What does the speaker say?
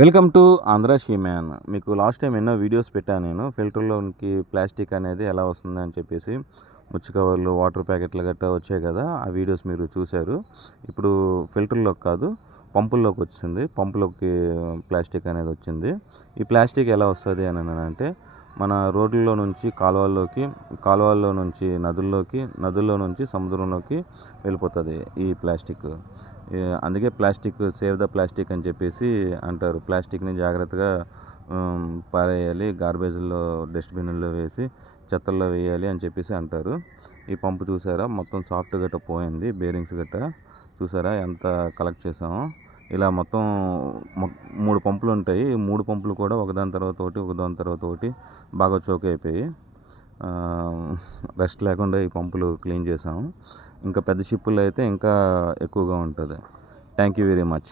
Welcome to Andhra షీమ్యాన్. మీకు last time ఎన్నో videos పెట్టాను నేను. ఫిల్టర్లోనికి ప్లాస్టిక్ అనేది ఎలా వస్తుంది అని చెప్పేసి, ముచ్చు కవర్లు, వాటర్ ప్యాకెట్లు గట్టా వచ్చాయి కదా, ఆ వీడియోస్ మీరు చూశారు. ఇప్పుడు ఫిల్టర్లోకి కాదు, పంపుల్లోకి వచ్చింది. పంపులోకి ప్లాస్టిక్ అనేది వచ్చింది. ఈ ప్లాస్టిక్ ఎలా వస్తుంది అని అంటే, మన రోడ్లలో నుంచి కాలువల్లో నుంచి నదుల్లోకి, నదుల్లో నుంచి సముద్రంలోకి వెళ్ళిపోతుంది ఈ ప్లాస్టిక్. అందుకే ప్లాస్టిక్ సేవ్ ద ప్లాస్టిక్ అని చెప్పేసి అంటారు. ప్లాస్టిక్ని జాగ్రత్తగా పారేయాలి, గార్బేజ్లో డస్ట్బిన్లో వేసి చెత్తల్లో వేయాలి అని చెప్పేసి అంటారు. ఈ పంపు చూసారా, మొత్తం సాఫ్ట్ గట్ట పోయింది, బేరింగ్స్ గట్ట చూసారా ఎంత కలెక్ట్ చేసామో. ఇలా మొత్తం 3 పంపులు ఉంటాయి. ఈ 3 పంపులు కూడా ఒకదాని తర్వాత ఒకటి బాగా చోక్ అయిపోయి రెస్ట్ లేకుండా ఈ పంపులు క్లీన్ చేసాము. ఇంకా పెద్ద షిప్పుల్లో అయితే ఇంకా ఎక్కువగా ఉంటుంది. Thank you very much.